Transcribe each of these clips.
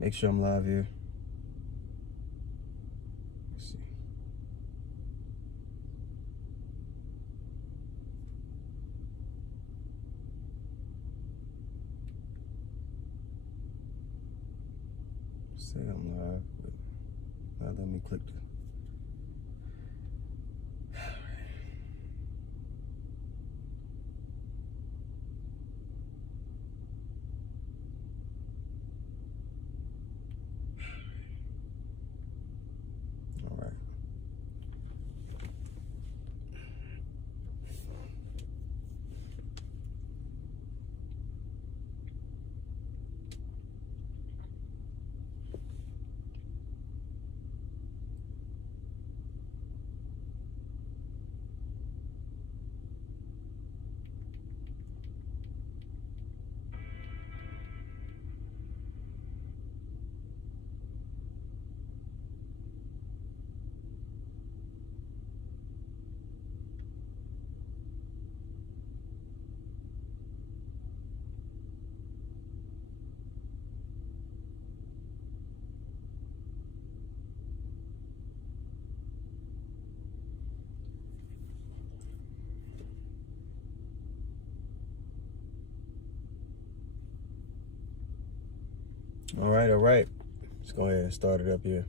Make sure I'm live here. Let's see. Say I'm live, but not let me click the. All right. All right. Let's go ahead and start it up here.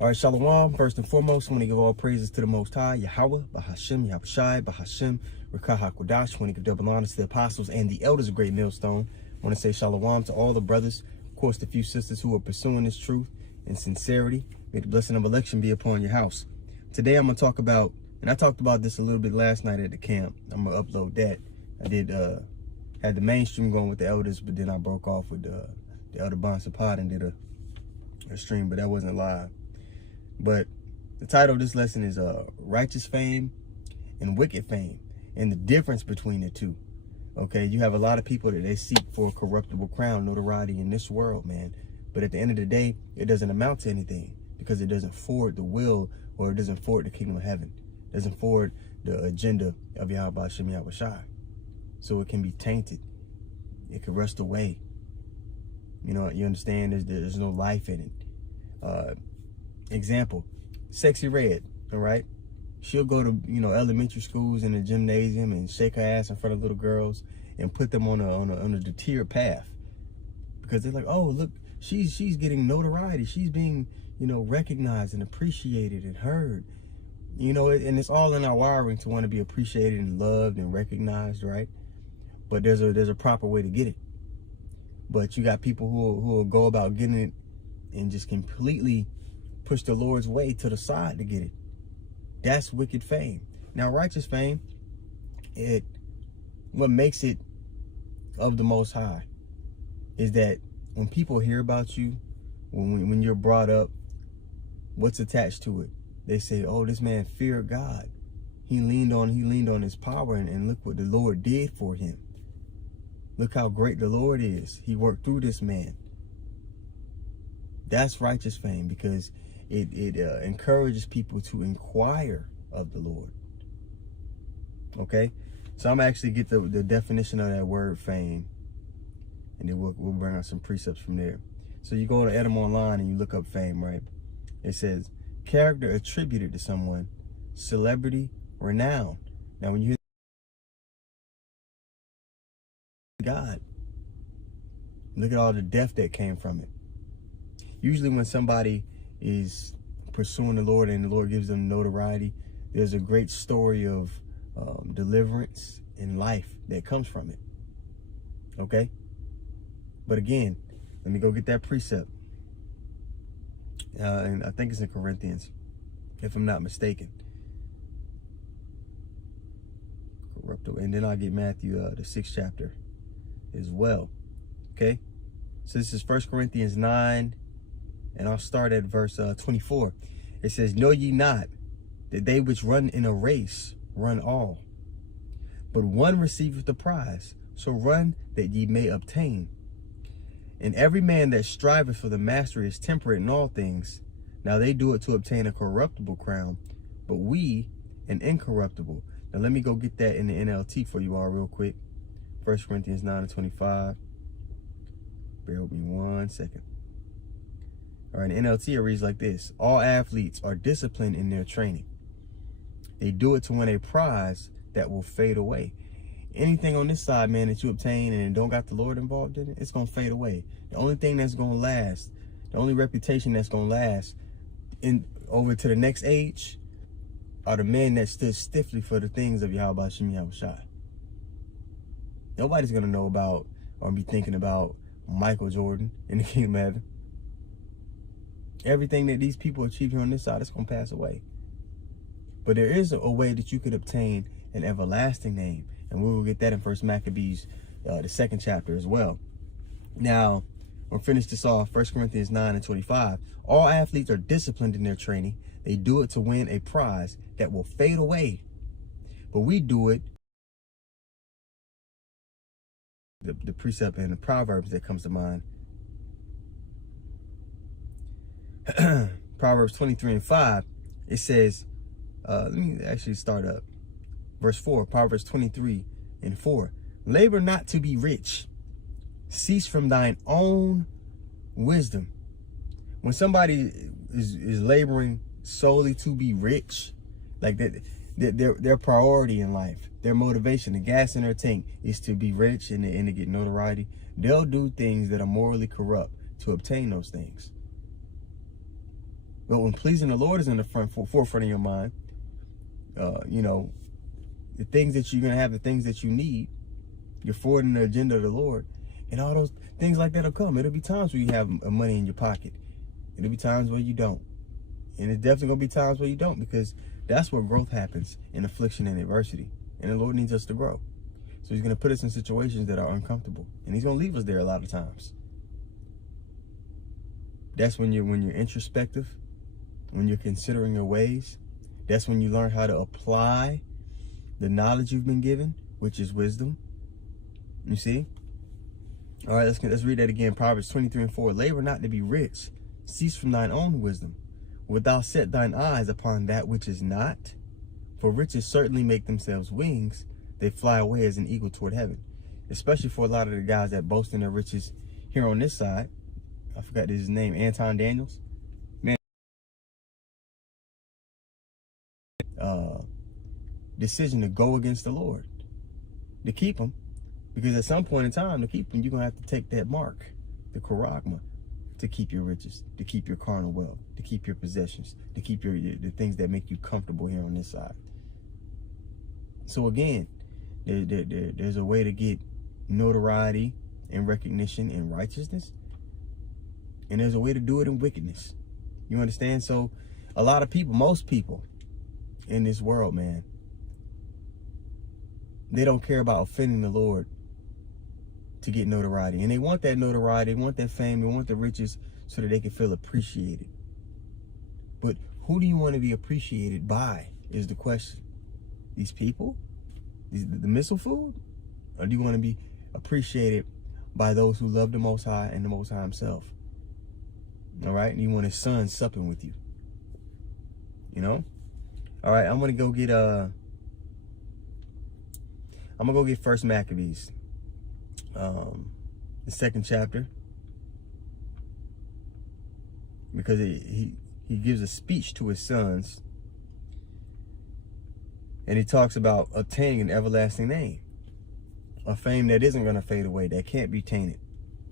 All right, Shalom. First and foremost, I want to give all praises to the Most High, Yahweh, Bahashim, Yahushai, Bahashim, Rekah HaKodash. I want to give double honors to the apostles and the elders of Greatmillstone. I want to say Shalom to all the brothers, of course, the few sisters who are pursuing this truth in sincerity. May the blessing of election be upon your house. Today, I'm going to talk about, and I talked about this a little bit last night at the camp. I'm going to upload that. I did, had the mainstream going with the elders, but then I broke off with the Elder Bonson Pod and did a stream, but that wasn't live. But the title of this lesson is Righteous Fame and Wicked Fame, and the difference between the two. Okay, you have a lot of people that they seek for a corruptible crown, notoriety in this world, man. But at the end of the day, it doesn't amount to anything because it doesn't forward the will, or it doesn't forward the kingdom of heaven. It doesn't forward the agenda of Yahweh Shem Yahushai. So it can be tainted. It can rust away. You know, you understand there's no life in it. Example, Sexy Red, all right? She'll go to, you know, elementary schools in the gymnasium and shake her ass in front of little girls and put them on a deterred path. Because they're like, oh, look, she's getting notoriety. She's being, you know, recognized and appreciated and heard. You know, and it's all in our wiring to want to be appreciated and loved and recognized, right? But there's a proper way to get it. But you got people who will go about getting it and just completely push the Lord's way to the side to get it. That's wicked fame. Now, righteous fame, what makes it of the Most High is that when people hear about you, when you're brought up, what's attached to it? They say, oh, this man feared God. He leaned on his power, and look what the Lord did for him. Look how great the Lord is. He worked through this man. That's righteous fame, because it encourages people to inquire of the Lord. Okay, so I'm actually get the definition of that word fame, and then we'll bring out some precepts from there. So you go to Edom Online and you look up fame, right? It says character attributed to someone, celebrity, renown. Now when you hear God, look at all the death that came from it. Usually when somebody is pursuing the Lord and the Lord gives them notoriety, there's a great story of deliverance and life that comes from it. Okay? But again, let me go get that precept. And I think it's in Corinthians, if I'm not mistaken. Corruptible. And then I'll get Matthew, the 6th chapter as well. Okay? So this is 1 Corinthians 9. And I'll start at verse 24. It says, know ye not that they which run in a race run all, but one receiveth the prize. So run that ye may obtain. And every man that striveth for the mastery is temperate in all things. Now they do it to obtain a corruptible crown, but we an incorruptible. Now let me go get that in the NLT for you all real quick. 1 Corinthians 9:25. Bear with me 1 second. All right, in NLT, it reads like this. All athletes are disciplined in their training. They do it to win a prize that will fade away. Anything on this side, man, that you obtain and don't got the Lord involved in it, it's going to fade away. The only thing that's going to last, the only reputation that's going to last over to the next age are the men that stood stiffly for the things of Yahweh Hashem Yahushai. Nobody's going to know about or be thinking about Michael Jordan in the kingdom of heaven. Everything that these people achieve here on this side is going to pass away. But there is a way that you could obtain an everlasting name. And we will get that in 1 Maccabees, the 2nd chapter as well. Now, we'll finish this off. 1 Corinthians 9:25. All athletes are disciplined in their training. They do it to win a prize that will fade away. But we do it. The precept and the Proverbs that comes to mind. Proverbs 23:5. It says, let me actually start up. Verse 4, Proverbs 23:4. Labor not to be rich. Cease from thine own wisdom. When somebody is laboring solely to be rich, like that, their priority in life, their motivation, the gas in their tank is to be rich and to get notoriety, they'll do things that are morally corrupt to obtain those things. But when pleasing the Lord is in the forefront of your mind, you know, the things that you're going to have, the things that you need, you're forwarding the agenda of the Lord, and all those things like that will come. It'll be times where you have money in your pocket. It'll be times where you don't. And it's definitely going to be times where you don't, because that's where growth happens in affliction and adversity. And the Lord needs us to grow. So he's going to put us in situations that are uncomfortable. And he's going to leave us there a lot of times. That's when you're introspective, when you're considering your ways. That's when you learn how to apply the knowledge you've been given, which is wisdom. You see? All right, let's read that again. Proverbs 23:4. Labor not to be rich. Cease from thine own wisdom. Wilt thou set thine eyes upon that which is not? For riches certainly make themselves wings. They fly away as an eagle toward heaven. Especially for a lot of the guys that boast in their riches here on this side. I forgot his name, Anton Daniels. Man, decision to go against the Lord, to keep him, because at some point in time, to keep him, you're gonna have to take that mark, the charagma, to keep your riches, to keep your carnal wealth, to keep your possessions, to keep the things that make you comfortable here on this side. So again, there's a way to get notoriety and recognition in righteousness, and there's a way to do it in wickedness. You understand? So a lot of people, most people in this world, man, they don't care about offending the Lord to get notoriety. And they want that notoriety, they want that fame, they want the riches so that they can feel appreciated. But who do you want to be appreciated by is the question. These people? The missile food? Or do you want to be appreciated by those who love the Most High and the Most High himself? All right? And you want his son supping with you. You know? All right, I'm going to go get 1 Maccabees, the 2nd chapter, because he gives a speech to his sons, and he talks about obtaining an everlasting name, a fame that isn't going to fade away, that can't be tainted.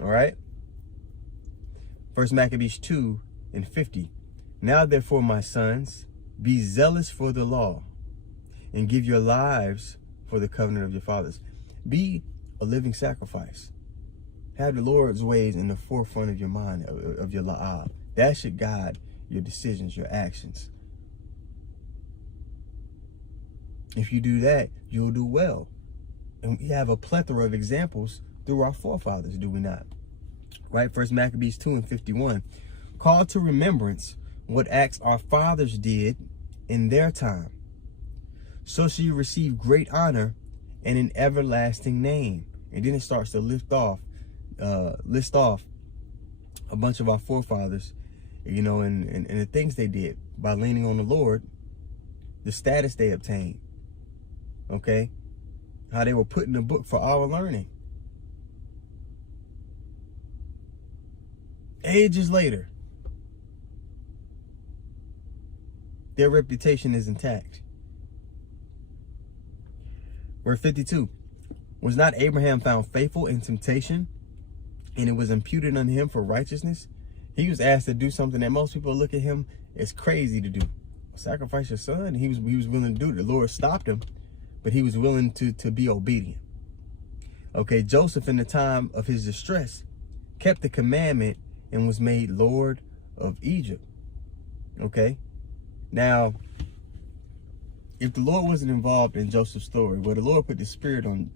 All right? 1 Maccabees 2:50. Now therefore, my sons, be zealous for the law, and give your lives for the covenant of your fathers. Be a living sacrifice. Have the Lord's ways in the forefront of your mind, of your la'ab. That should guide your decisions, your actions. If you do that, you'll do well. And we have a plethora of examples through our forefathers, do we not? Right? 1 Maccabees 2:51. Call to remembrance what acts our fathers did in their time. So shall you receive great honor and an everlasting name. And then it starts to list off a bunch of our forefathers, you know, and the things they did by leaning on the Lord, the status they obtained, okay? How they were put in the book for our learning. ages later, their reputation is intact. Verse 52. Was not Abraham found faithful in temptation, and it was imputed unto him for righteousness? He was asked to do something that most people look at him as crazy to do. Sacrifice your son. He was willing to do it. The Lord stopped him, but he was willing to be obedient. Okay, Joseph in the time of his distress kept the commandment and was made Lord of Egypt. Okay, now, if the Lord wasn't involved in Joseph's story, well, the Lord put the spirit on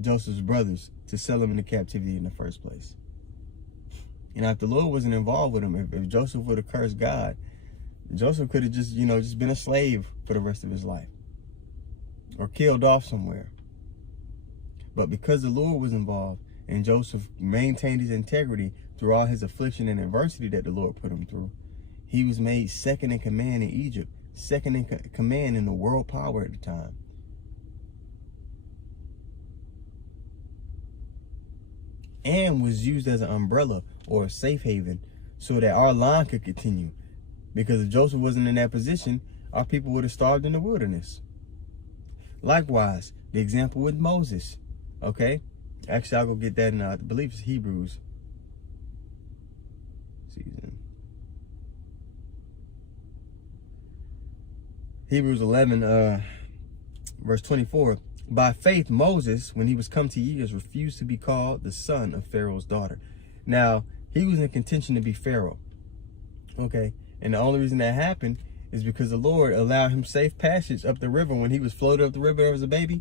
Joseph's brothers to sell him into captivity in the first place. And if the Lord wasn't involved with him, if Joseph would have cursed God, Joseph could have just been a slave for the rest of his life or killed off somewhere. But because the Lord was involved and Joseph maintained his integrity through all his affliction and adversity that the Lord put him through, he was made second in command in Egypt, second in command in the world power at the time. And was used as an umbrella or a safe haven so that our line could continue. Because if Joseph wasn't in that position, our people would have starved in the wilderness. Likewise, the example with Moses. Okay? Actually, I'll go get that in, I believe it's Hebrews. Hebrews 11, verse 24. By faith, Moses, when he was come to years, refused to be called the son of Pharaoh's daughter. Now, he was in contention to be Pharaoh. Okay? And the only reason that happened is because the Lord allowed him safe passage up the river when he was floated up the river as a baby.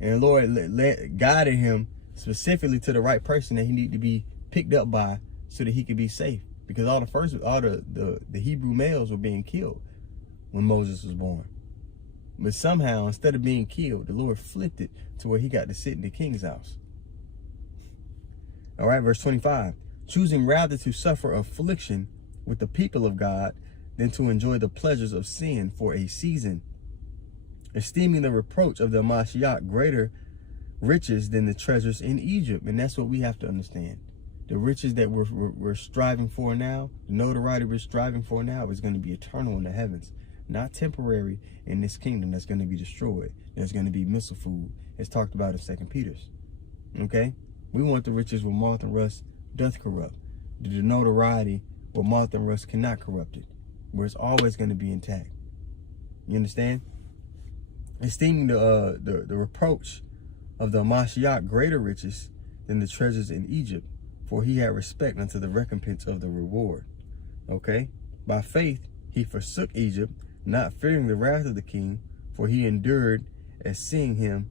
And the Lord guided him specifically to the right person that he needed to be picked up by so that he could be safe. Because all the Hebrew males were being killed when Moses was born. But somehow, instead of being killed, the Lord flipped it to where he got to sit in the king's house. All right, verse 25. Choosing rather to suffer affliction with the people of God than to enjoy the pleasures of sin for a season, esteeming the reproach of the Mashiach greater riches than the treasures in Egypt. And that's what we have to understand. The riches that we're striving for now, the notoriety we're striving for now is going to be eternal in the heavens. Not temporary in this kingdom that's going to be destroyed. That's going to be missile food. It's talked about in 2 Peter's. Okay? We want the riches where moth and rust doth corrupt. The notoriety where moth and rust cannot corrupt it. Where it's always going to be intact. You understand? Esteeming the reproach of the Mashiach greater riches than the treasures in Egypt, for he had respect unto the recompense of the reward. Okay? By faith he forsook Egypt, not fearing the wrath of the king, for he endured as seeing him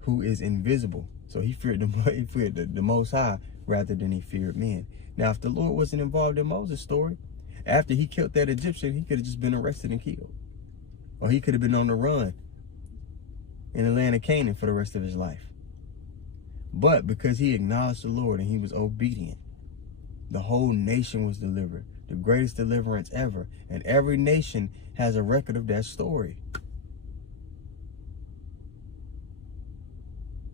who is invisible. So he feared the Most High rather than he feared men. Now, if the Lord wasn't involved in Moses' story, after he killed that Egyptian, he could have just been arrested and killed. Or he could have been on the run in the land of Canaan for the rest of his life. But because he acknowledged the Lord and he was obedient, the whole nation was delivered. The greatest deliverance ever. And every nation has a record of that story.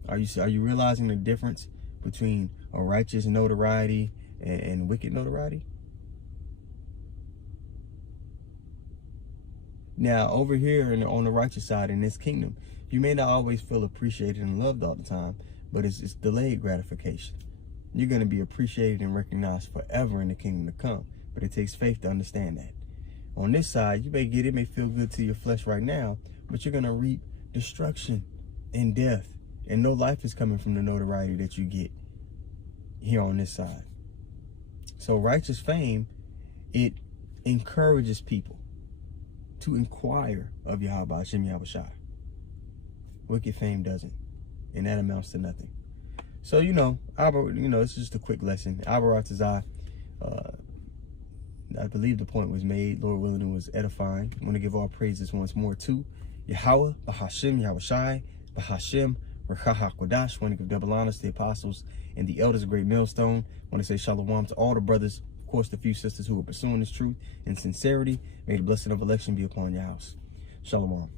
Are you realizing the difference between a righteous notoriety and wicked notoriety? Now, over here on the righteous side in this kingdom, you may not always feel appreciated and loved all the time, but it's delayed gratification. You're going to be appreciated and recognized forever in the kingdom to come. But it takes faith to understand that. On this side, you may get it may feel good to your flesh right now, but you're going to reap destruction and death. And no life is coming from the notoriety that you get here on this side. So righteous fame, it encourages people to inquire of Yahweh Hashem Yahushai. Wicked fame doesn't. And that amounts to nothing. So, it's just a quick lesson. I believe the point was made. Lord willing, it was edifying. I want to give all praises once more to Yahweh, Bahashem, Yahushai, Bahashem, Rechah HaKodash. I want to give double honors to the apostles and the elders of Greatmillstone. I want to say shalom to all the brothers, of course, the few sisters who are pursuing this truth in sincerity. May the blessing of election be upon your house. Shalom.